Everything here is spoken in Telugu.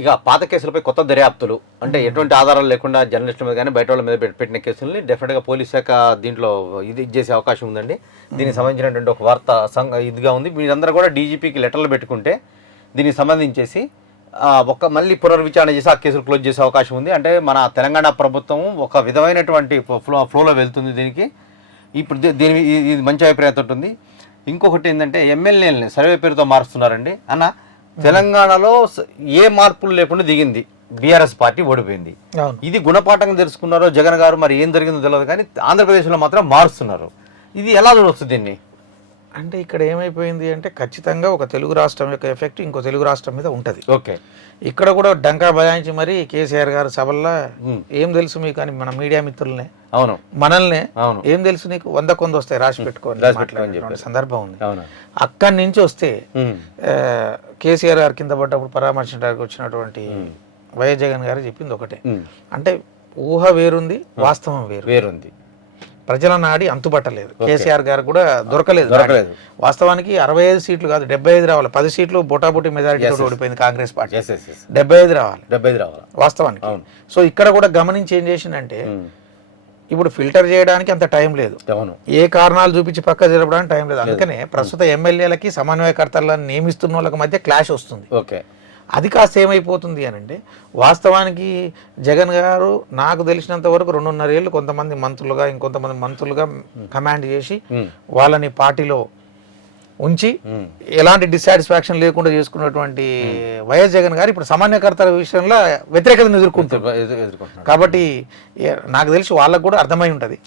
ఇక పాత కేసులపై కొత్త దర్యాప్తులు అంటే ఎటువంటి ఆధారాలు లేకుండా జర్నలిస్టుల మీద కానీ బయట వాళ్ళ మీద పెట్టిన కేసుల్ని డెఫినెట్గా పోలీస్ శాఖ దీంట్లో ఇది చేసే అవకాశం ఉందండి. దీనికి సంబంధించినటువంటి ఒక వార్త ఇదిగా ఉంది. మీరందరూ కూడా డీజీపీకి లెటర్లు పెట్టుకుంటే దీనికి సంబంధించేసి మళ్ళీ పునర్విచారణ చేసి ఆ కేసులు క్లోజ్ చేసే అవకాశం ఉంది. అంటే మన తెలంగాణ ప్రభుత్వం ఒక విధమైనటువంటి ఫ్లోలో వెళ్తుంది. దీనికి ఇప్పుడు ఇది మంచి అభిప్రాయంతో ఉంటుంది. ఇంకొకటి ఏంటంటే ఎమ్మెల్యేలని సర్వే పేరుతో మారుస్తున్నారండి అన్న. తెలంగాణలో ఏ మార్పులు లేకుండా దిగింది బీఆర్ఎస్ పార్టీ, ఓడిపోయింది. ఇది గుణపాఠంగా తెలుసుకున్నారో జగన్ గారు, మరి ఏం జరిగిందో తెలియదు కానీ ఆంధ్రప్రదేశ్లో మాత్రం మారుస్తున్నారు. ఇది ఎలా చూడవచ్చు దీన్ని? అంటే ఇక్కడ ఏమైపోయింది అంటే ఖచ్చితంగా ఒక తెలుగు రాష్ట్రం యొక్క ఎఫెక్ట్ ఇంకో తెలుగు రాష్ట్రం మీద ఉంటుంది. ఓకే, ఇక్కడ కూడా డంకా బయాయించి మరి కేసీఆర్ గారు సభల్లో ఏం తెలుసు మీకు అని మన మీడియా మిత్రులనే, అవును మనల్నే ఏం తెలుసు నీకు 100 కొంది వస్తాయి రాసి పెట్టుకోవాలి సందర్భం ఉంది. అక్కడి నుంచి వస్తే కేసీఆర్ గారు కింద పడ్డప్పుడు పరామర్శించడానికి వచ్చినటువంటి వైఎస్ జగన్ గారు చెప్పింది ఒకటే, అంటే ఊహ వేరుంది, వాస్తవం వేరుంది. ప్రజల నాడి అంతుబట్టలేదు. కేసీఆర్ గారు కూడా దొరకలేదు. వాస్తవానికి 65 సీట్లు కాదు 75 రావాలి. 10 సీట్లు బొటాబొటి మెజారిటీ ఓడిపోయింది కాంగ్రెస్ పార్టీ. 75 రావాలి వాస్తవానికి. సో ఇక్కడ కూడా గమనించి ఏం చేసిందంటే ఇప్పుడు ఫిల్టర్ చేయడానికి అంత టైం లేదు, ఏ కారణాలు చూపించి పక్క జరపడానికి టైం లేదు. అందుకనే ప్రస్తుత ఎమ్మెల్యేలకి సమన్వయకర్తలను నియమిస్తున్న వాళ్ళకి మధ్య క్లాష్ వస్తుంది. అది కాస్త ఏమైపోతుంది అని అంటే వాస్తవానికి జగన్ గారు నాకు తెలిసినంత వరకు 2.5 ఏళ్ళు కొంతమంది మంత్రులుగా ఇంకొంతమంది మంత్రులుగా కమాండ్ చేసి వాళ్ళని పార్టీలో ఉంచి ఎలాంటి డిస్సాటిస్ఫాక్షన్ లేకుండా చేసుకున్నటువంటి వైఎస్ జగన్ గారు ఇప్పుడు సమన్వయకర్తల విషయంలో వ్యతిరేకతను ఎదుర్కొంటారు. కాబట్టి నాకు తెలిసి వాళ్ళకు కూడా అర్థమై ఉంటుంది